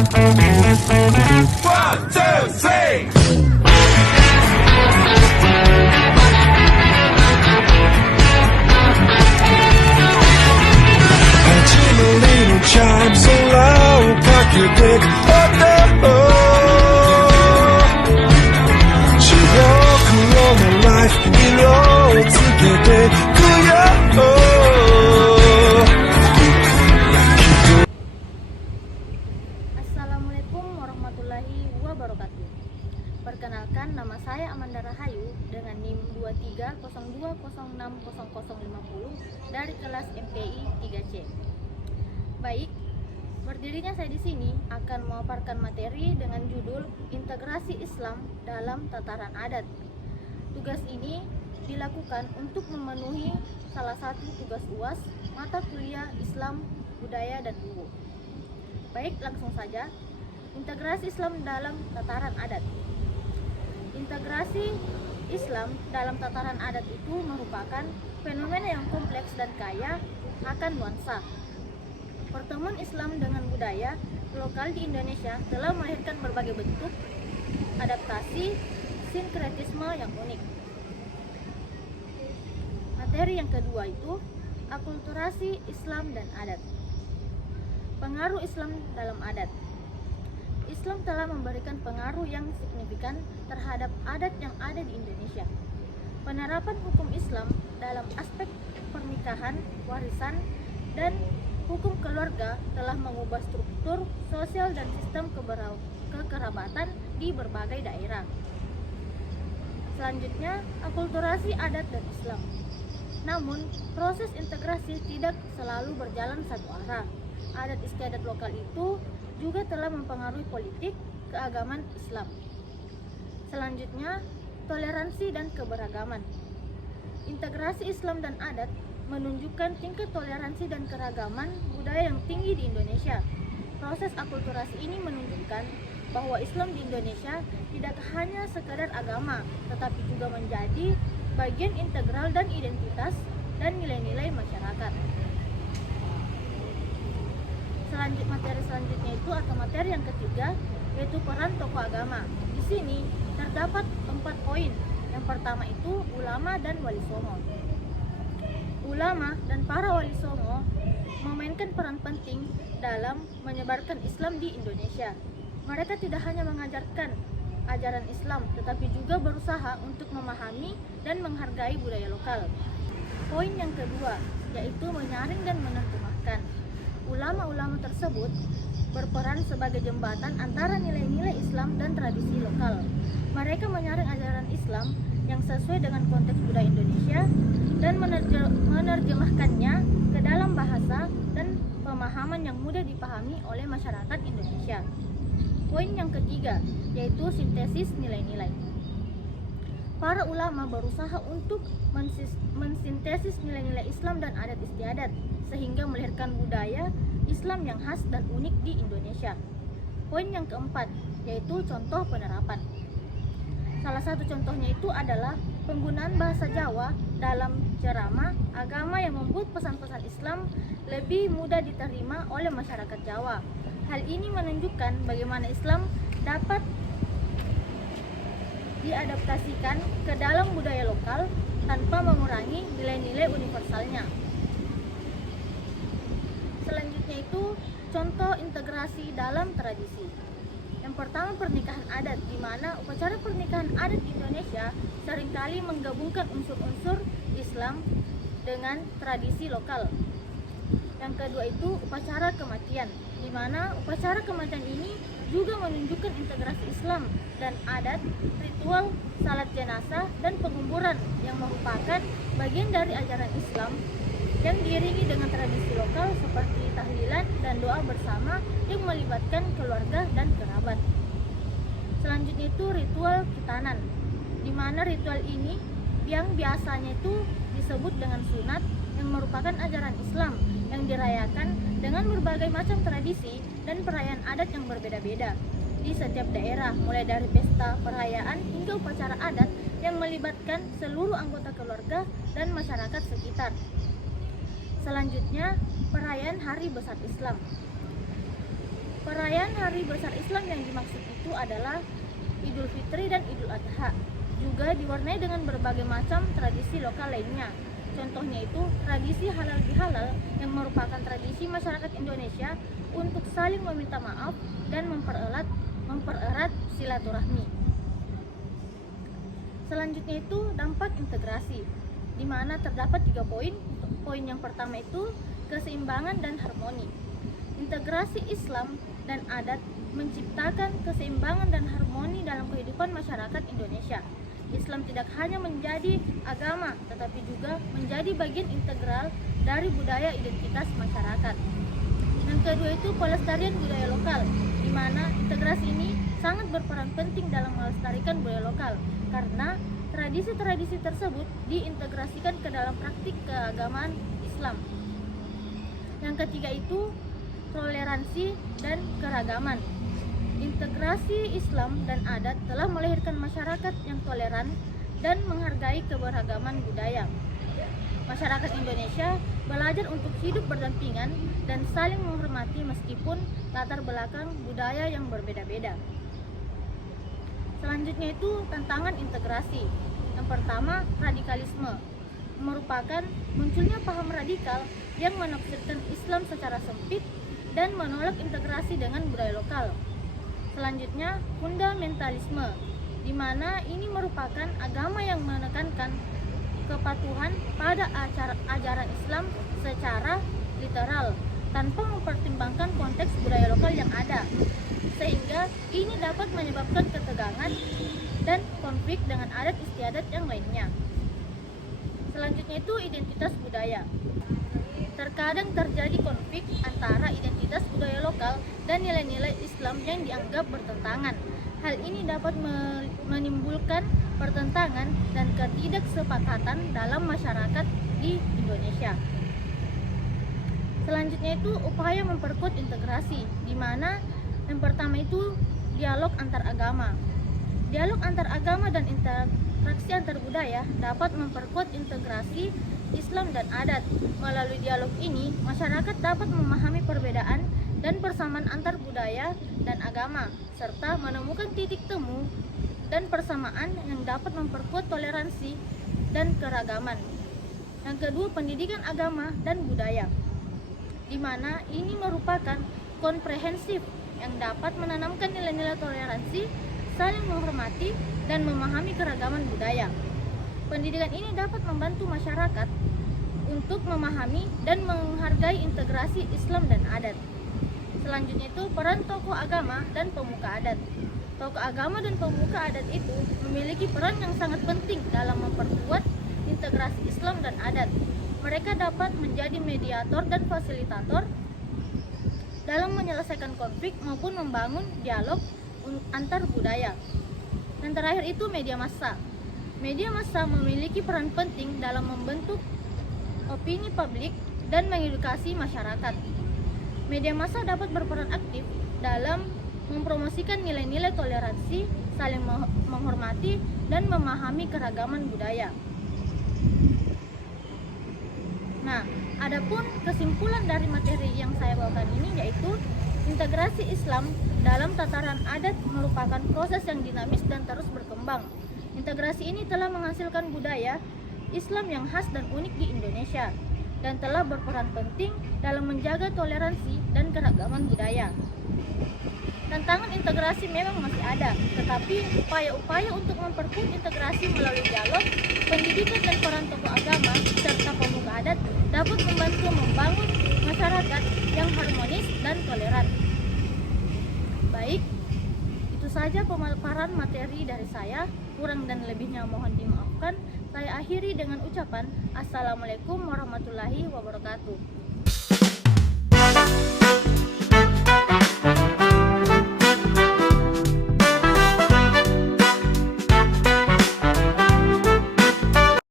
One, two, three. 아침을 이룬 chimes loud 가격대 지옥으로 내 life 이뤄지게 될 거야. Assalamualaikum warahmatullahi wabarakatuh. Perkenalkan, nama saya Amanda Rahayu dengan NIM 2302060050 dari kelas MPI 3C. Baik, berdirinya saya di sini akan memaparkan materi dengan judul Integrasi Islam dalam Tataran Adat. Tugas ini dilakukan untuk memenuhi salah satu tugas UAS mata kuliah Islam, Budaya, dan Luwu. Baik, langsung saja. Integrasi Islam dalam tataran adat. Integrasi Islam dalam tataran adat itu merupakan fenomena yang kompleks dan kaya akan nuansa. Pertemuan Islam dengan budaya lokal di Indonesia telah melahirkan berbagai bentuk adaptasi sinkretisme yang unik. Materi yang kedua itu akulturasi Islam dan adat. Pengaruh Islam dalam adat. Islam telah memberikan pengaruh yang signifikan terhadap adat yang ada di Indonesia. Penerapan hukum Islam dalam aspek pernikahan, warisan, dan hukum keluarga telah mengubah struktur sosial dan sistem kekerabatan di berbagai daerah. Selanjutnya, akulturasi adat dan Islam. Namun, proses integrasi tidak selalu berjalan satu arah. Adat istiadat lokal itu juga telah mempengaruhi politik keagamaan Islam. Selanjutnya, toleransi dan keberagaman. Integrasi Islam dan adat menunjukkan tingkat toleransi dan keragaman budaya yang tinggi di Indonesia. Proses akulturasi ini menunjukkan bahwa Islam di Indonesia tidak hanya sekedar agama, tetapi juga menjadi bagian integral dan identitas dan nilai-nilai masyarakat. Materi selanjutnya itu atau materi yang ketiga yaitu peran tokoh agama. Di sini terdapat 4 poin. Yang pertama itu ulama dan wali songo. Ulama dan para wali songo memainkan peran penting dalam menyebarkan Islam di Indonesia. Mereka tidak hanya mengajarkan ajaran Islam, tetapi juga berusaha untuk memahami dan menghargai budaya lokal. Poin yang kedua yaitu menyaring dan menerjemahkan. Ulama-ulama tersebut berperan sebagai jembatan antara nilai-nilai Islam dan tradisi lokal. Mereka menyaring ajaran Islam yang sesuai dengan konteks budaya Indonesia dan menerjemahkannya ke dalam bahasa dan pemahaman yang mudah dipahami oleh masyarakat Indonesia. Poin yang ketiga yaitu sintesis nilai-nilai. Para ulama berusaha untuk mensintesis nilai-nilai Islam dan adat istiadat sehingga melahirkan budaya Islam yang khas dan unik di Indonesia. Poin yang keempat yaitu contoh penerapan. Salah satu contohnya itu adalah penggunaan bahasa Jawa dalam ceramah agama yang membuat pesan-pesan Islam lebih mudah diterima oleh masyarakat Jawa. Hal ini menunjukkan bagaimana Islam dapat diadaptasikan ke dalam budaya lokal tanpa mengurangi nilai-nilai universalnya. Selanjutnya itu contoh integrasi dalam tradisi. Yang pertama pernikahan adat, di mana upacara pernikahan adat di Indonesia seringkali menggabungkan unsur-unsur Islam dengan tradisi lokal. Yang kedua itu upacara kematian, di mana upacara kematian ini juga menunjukkan integrasi Islam dan adat, ritual salat jenazah dan penguburan yang merupakan bagian dari ajaran Islam yang diiringi dengan tradisi lokal seperti tahlilan dan doa bersama yang melibatkan keluarga dan kerabat. Selanjutnya itu ritual khitanan, di mana ritual ini yang biasanya itu disebut dengan sunat yang merupakan ajaran Islam yang dirayakan dengan berbagai macam tradisi dan perayaan adat yang berbeda-beda di setiap daerah, mulai dari pesta perayaan hingga upacara adat yang melibatkan seluruh anggota keluarga dan masyarakat sekitar. Selanjutnya, perayaan Hari Besar Islam. Perayaan hari besar Islam yang dimaksud itu adalah Idul Fitri dan Idul Adha. Juga diwarnai dengan berbagai macam tradisi lokal lainnya. Contohnya itu tradisi halal bihalal yang merupakan tradisi masyarakat Indonesia untuk saling meminta maaf dan mempererat silaturahmi. Selanjutnya itu dampak integrasi, di mana terdapat 3 poin. Poin yang pertama itu keseimbangan dan harmoni. Integrasi Islam dan adat menciptakan keseimbangan dan harmoni dalam kehidupan masyarakat Indonesia. Islam tidak hanya menjadi agama, tetapi juga menjadi bagian integral dari budaya identitas masyarakat. Yang kedua itu pelestarian budaya lokal, di mana integrasi ini sangat berperan penting dalam melestarikan budaya lokal, karena tradisi-tradisi tersebut diintegrasikan ke dalam praktik keagamaan Islam. Yang ketiga itu toleransi dan keragaman. Integrasi Islam dan adat telah melahirkan masyarakat yang toleran dan menghargai keberagaman budaya. Masyarakat Indonesia belajar untuk hidup berdampingan dan saling menghormati meskipun latar belakang budaya yang berbeda-beda. Selanjutnya itu tantangan integrasi. Yang pertama, radikalisme, merupakan munculnya paham radikal yang menafsirkan Islam secara sempit dan menolak integrasi dengan budaya lokal. Selanjutnya, fundamentalisme, di mana ini merupakan agama yang menekankan kepatuhan pada ajaran Islam secara literal tanpa mempertimbangkan konteks budaya lokal yang ada, sehingga ini dapat menyebabkan ketegangan dan konflik dengan adat istiadat yang lainnya. Selanjutnya itu identitas budaya. Terkadang terjadi konflik antara identitas budaya lokal dan nilai-nilai Islam yang dianggap bertentangan. Hal ini dapat menimbulkan pertentangan dan ketidaksepakatan dalam masyarakat di Indonesia. Selanjutnya itu upaya memperkuat integrasi, di mana yang pertama itu dialog antar agama. Dialog antar agama dan interaksi antar budaya dapat memperkuat integrasi Islam dan adat. Melalui dialog ini, masyarakat dapat memahami perbedaan dan persamaan antar budaya dan agama, serta menemukan titik temu dan persamaan yang dapat memperkuat toleransi dan keragaman. Yang kedua, pendidikan agama dan budaya, di mana ini merupakan komprehensif yang dapat menanamkan nilai-nilai toleransi, saling menghormati, dan memahami keragaman budaya. Pendidikan ini dapat membantu masyarakat untuk memahami dan menghargai integrasi Islam dan adat. Selanjutnya itu peran tokoh agama dan pemuka adat. Tokoh agama dan pemuka adat itu memiliki peran yang sangat penting dalam memperkuat integrasi Islam dan adat. Mereka dapat menjadi mediator dan fasilitator dalam menyelesaikan konflik maupun membangun dialog antar budaya. Dan terakhir itu media massa. Media massa memiliki peran penting dalam membentuk opini publik dan mengedukasi masyarakat. Media massa dapat berperan aktif dalam mempromosikan nilai-nilai toleransi, saling menghormati, dan memahami keragaman budaya. Nah, adapun kesimpulan dari materi yang saya bawakan ini yaitu integrasi Islam dalam tataran adat merupakan proses yang dinamis dan terus berkembang. Integrasi ini telah menghasilkan budaya Islam yang khas dan unik di Indonesia dan telah berperan penting dalam menjaga toleransi dan keragaman budaya. Tantangan integrasi memang masih ada, tetapi upaya-upaya untuk memperkuat integrasi melalui dialog, pendidikan dan peran tokoh agama serta pemuka adat dapat membantu membangun masyarakat yang harmonis dan toleran. Baik, itu saja pemaparan materi dari saya. Kurang dan lebihnya mohon dimaafkan. Saya akhiri dengan ucapan Assalamualaikum warahmatullahi wabarakatuh.